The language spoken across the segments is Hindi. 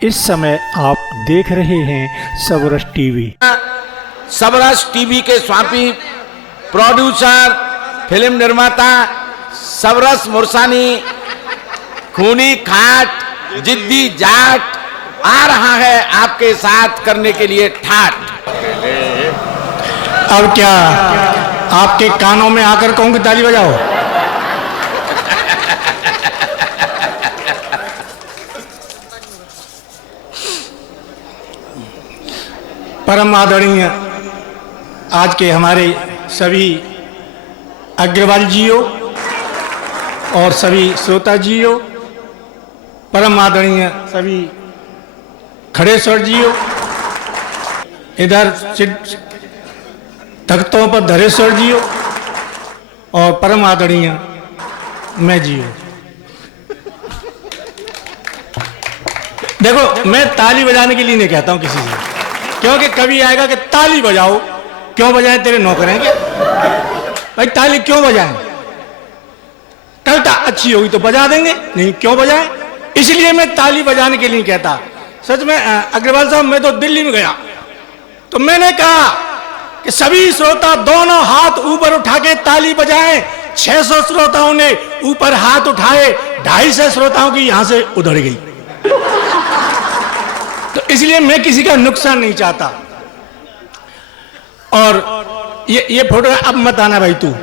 इस समय आप देख रहे हैं सबरस टीवी। सबरस टीवी के स्वामी प्रोड्यूसर फिल्म निर्माता सबरस मुरसानी खूनी खाट जिद्दी जाट आ रहा है आपके साथ करने के लिए ठाट। अब क्या आपके कानों में आकर कहूं कि ताली बजाओ? परम आदरणीय आज के हमारे सभी अग्रवाल जियो और सभी श्रोता जियो, परम आदरणीय सभी खड़ेश्वर जियो, इधर तख्तों पर धरेश्वर जियो और परम आदरणीय मैं जियो। देखो, मैं ताली बजाने के लिए नहीं कहता हूं किसी से, क्योंकि कभी आएगा कि ताली बजाओ, क्यों बजाएं, तेरे नौकर हैं क्या भाई? ताली क्यों बजाएं? कविता अच्छी होगी तो बजा देंगे, नहीं क्यों बजाएं? इसलिए मैं ताली बजाने के लिए कहता। सच में अग्रवाल साहब, मैं तो दिल्ली में गया तो मैंने कहा कि सभी श्रोता दोनों हाथ ऊपर उठा के ताली बजाएं। 600 श्रोताओं ने ऊपर हाथ उठाए, 250 श्रोताओं की यहां से उधड़ गई। तो इसलिए मैं किसी का नुकसान नहीं चाहता। और ये फोटो अब मत आना भाई, तू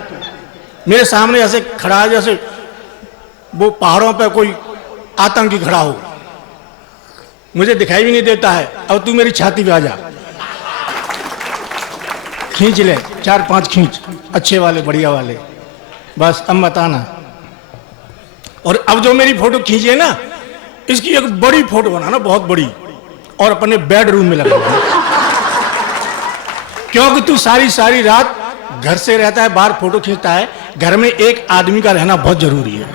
मेरे सामने ऐसे खड़ा है जैसे वो पहाड़ों पे कोई आतंकी खड़ा हो, मुझे दिखाई भी नहीं देता है। अब तू मेरी छाती पे आ जा, खींच ले 4-5 खींच, अच्छे वाले बढ़िया वाले, बस अब मत आना। और अब जो मेरी फोटो खींची है ना, इसकी एक बड़ी फोटो बनाना, बहुत बड़ी, और अपने बेडरूम में लगा, क्योंकि तू सारी रात घर से रहता है, बाहर फोटो खींचता है। घर में एक आदमी का रहना बहुत जरूरी है।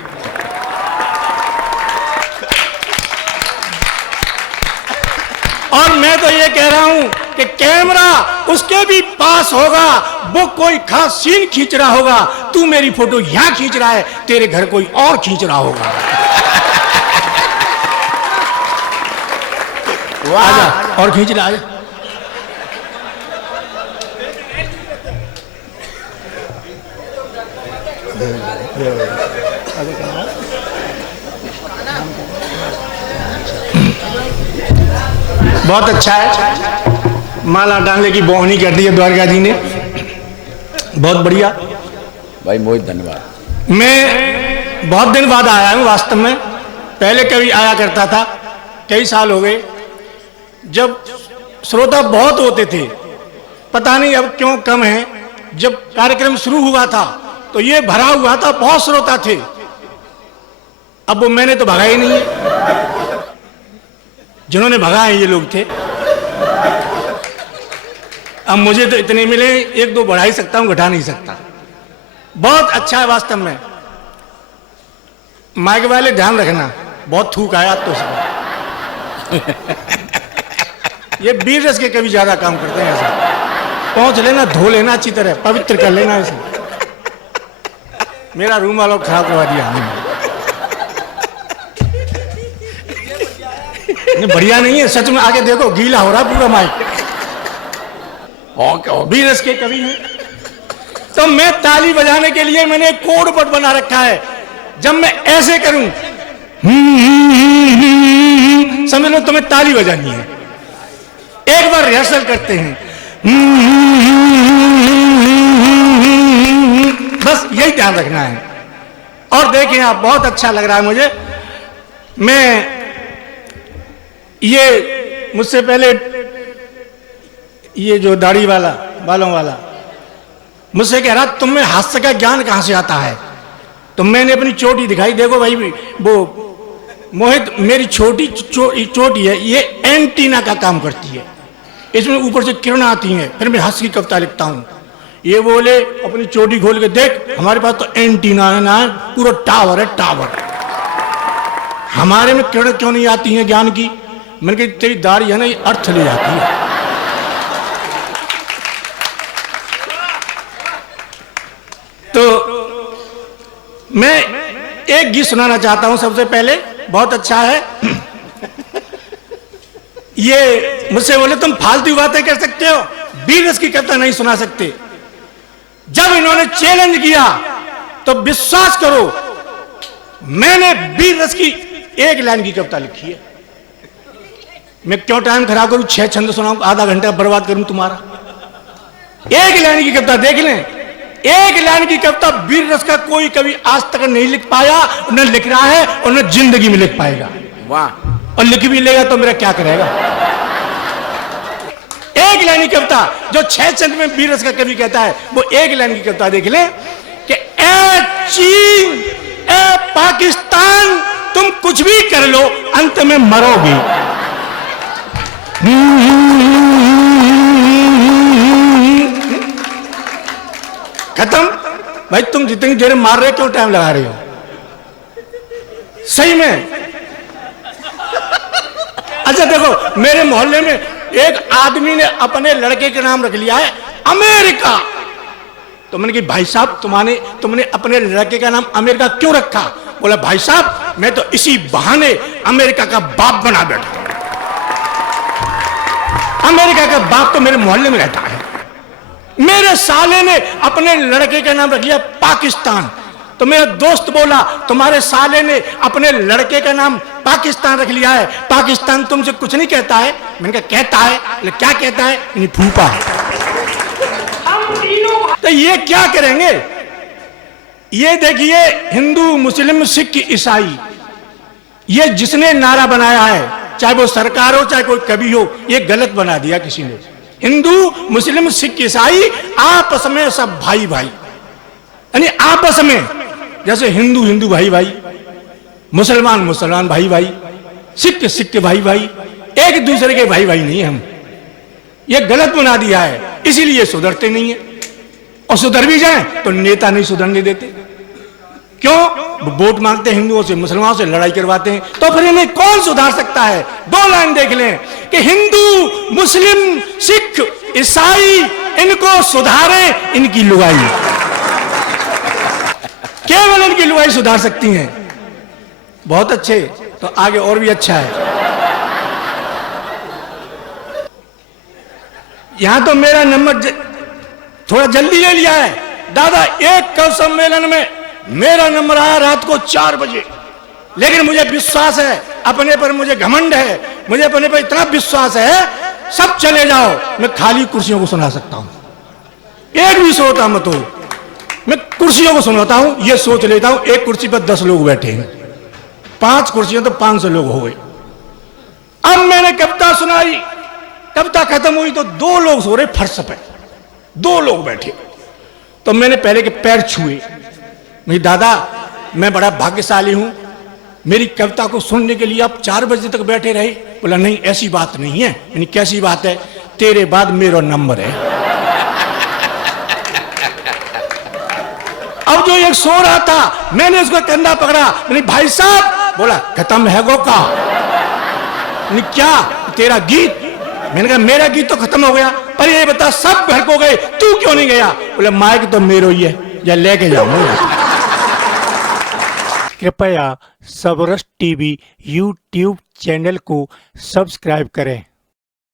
और मैं तो ये कह रहा हूं कि कैमरा उसके भी पास होगा, वो कोई खास सीन खींच रहा होगा, तू मेरी फोटो यहां खींच रहा है, तेरे घर कोई और खींच रहा होगा। आजा और खींच ला। बहुत अच्छा है, माला डालने की बोहनी कर दी है द्वारका जी ने, बहुत बढ़िया भाई मोहित, धन्यवाद। मैं बहुत दिन बाद आया हूं वास्तव में, पहले कभी आया करता था, कई साल हो गए, जब श्रोता बहुत होते थे, पता नहीं अब क्यों कम है। जब कार्यक्रम शुरू हुआ था तो ये भरा हुआ था, बहुत श्रोता थे। अब वो मैंने तो भगा ही नहीं है, जिन्होंने भगा है ये लोग थे। अब मुझे तो इतने मिले, 1-2 बढ़ा ही सकता हूं, घटा नहीं सकता। बहुत अच्छा है वास्तव में। माइक वाले ध्यान रखना, बहुत थूक आया तो ये वीर रस के कभी ज्यादा काम करते हैं। ऐसा पहुंच लेना, धो लेना अच्छी तरह, पवित्र कर लेना। ऐसे मेरा रूम वालों खराब करवा दिया नहीं, बढ़िया नहीं है सच में। आगे देखो, गीला हो रहा पूरा माइक। वीर रस के कवि हैं तो मैं ताली बजाने के लिए मैंने कोड वर्ड बना रखा है। जब मैं ऐसे करूं, समझ लो तुम्हें ताली बजानी है। एक बार रिहर्सल करते हैं, बस यही ध्यान रखना है। और देखें आप, बहुत अच्छा लग रहा है मुझे। मैं ये मुझसे पहले ये जो दाढ़ी वाला, बालों वाला, मुझसे कह रहा तुम में हास्य का ज्ञान कहां से आता है? तो मैंने अपनी चोटी दिखाई। देखो भाई, वो मोहित, मेरी छोटी चोटी है, ये एंटीना का काम करती है। इसमें ऊपर से किरण आती हैं, फिर मैं हास्य की कविता लिखता हूं। ये बोले अपनी चोटी खोल के देख, हमारे पास तो एंटीना है ना, पूरा टावर है, टावर। हमारे में किरण क्यों नहीं आती है ज्ञान की? मैंने कहा तेरी दाढ़ी है ना, ये अर्थ ले जाती है। तो मैं एक गीत सुनाना चाहता हूं सबसे पहले, बहुत अच्छा है। ये मुझसे बोले तुम फालतू बातें कर सकते हो, वीर रस की कविता नहीं सुना सकते। जब इन्होंने चैलेंज किया तो विश्वास करो, मैंने वीर रस की एक लाइन की कविता लिखी है। मैं क्यों टाइम खराब करूं, 6 छंद सुनाऊं, आधा घंटा बर्बाद करूं तुम्हारा। एक लाइन की कविता देख लें, एक लाइन की कविता वीर रस का कोई कवि आज तक नहीं लिख पाया, उन्हें लिख रहा है और उन्हें जिंदगी में लिख पाएगा। वाह। और लिख भी लेगा तो मेरा क्या करेगा। एक लाइन की कविता जो 6 छंद में वीर रस का कवि कहता है, वो एक लाइन की कविता देख ले कि ए चीन, ए पाकिस्तान, तुम कुछ भी कर लो अंत में मरोगे। खत्म। भाई तुम जितनी देर मार रहे क्यों टाइम लगा रहे हो? सही में। अच्छा देखो, मेरे मोहल्ले में एक आदमी ने अपने लड़के के नाम रख लिया है अमेरिका। तो मैंने कहा भाई साहब तुमने अपने लड़के का नाम अमेरिका क्यों रखा? बोला भाई साहब मैं तो इसी बहाने अमेरिका का बाप बना बैठा। अमेरिका का बाप तो मेरे मोहल्ले में रहता है। मेरे साले ने अपने लड़के का नाम रख लिया पाकिस्तान। तो मेरा दोस्त बोला तुम्हारे साले ने अपने लड़के का नाम पाकिस्तान रख लिया है, पाकिस्तान तुमसे कुछ नहीं कहता है? मैंने कहा कहता है। क्या कहता है? नहीं फूफा है। तो ये क्या करेंगे? ये देखिए, हिंदू मुस्लिम सिख ईसाई, ये जिसने नारा बनाया है, चाहे वो सरकार हो चाहे कोई कवि हो, ये गलत बना दिया किसी ने। हिंदू मुस्लिम सिख ईसाई आपस में सब भाई भाई, यानी आपस में जैसे हिंदू हिंदू भाई भाई, मुसलमान मुसलमान भाई भाई, सिख सिख के भाई भाई, एक दूसरे के भाई भाई नहीं हम। ये गलत बना दिया है, इसीलिए सुधरते नहीं है। और सुधर भी जाए तो नेता नहीं सुधरने देते। क्यों? वो वोट मांगते हिंदुओं से, मुसलमानों से लड़ाई करवाते हैं। तो फिर इन्हें कौन सुधार सकता है? 2 लाइन देख लें कि हिंदू मुस्लिम सिख ईसाई, इनको सुधारे इनकी लुगाई। केवल इनकी लुगाई सुधार सकती हैं। बहुत अच्छे, तो आगे और भी अच्छा है। यहां तो मेरा नंबर थोड़ा जल्दी ले लिया है दादा। एक कवि सम्मेलन में मेरा नंबर आया रात को 4 बजे, लेकिन मुझे विश्वास है अपने पर, मुझे घमंड है, मुझे अपने पर इतना विश्वास है, सब चले जाओ मैं खाली कुर्सियों को सुना सकता हूं। एक भी श्रोता मत हो, मैं कुर्सियों को सुनाता हूं। ये सोच लेता हूं एक कुर्सी पर 10 लोग बैठे हैं, 5 कुर्सियों तो 500 लोग हो गए। अब मैंने कविता सुनाई, कविता खत्म हुई तो 2 लोग सो रहे फर्श पे, 2 लोग बैठे। तो मैंने पहले के पैर छुए, नहीं दादा मैं बड़ा भाग्यशाली हूं, मेरी कविता को सुनने के लिए आप 4 बजे तक बैठे रहे। बोला नहीं ऐसी बात नहीं है। यानी कैसी बात है? तेरे बाद मेरा नंबर है। अब जो एक सो रहा था, मैंने उसका कंधा पकड़ा, मैंने भाई साहब, बोला खत्म है गो का? नहीं क्या तेरा गीत? मैंने कहा मेरा गीत तो खत्म हो गया, पर ये बता सब घर को गए, तू क्यों नहीं गया? बोले माइक तो मेरो ही है, या लेके जाऊंगा। कृपया सबरस टीवी यूट्यूब चैनल को सब्सक्राइब करें।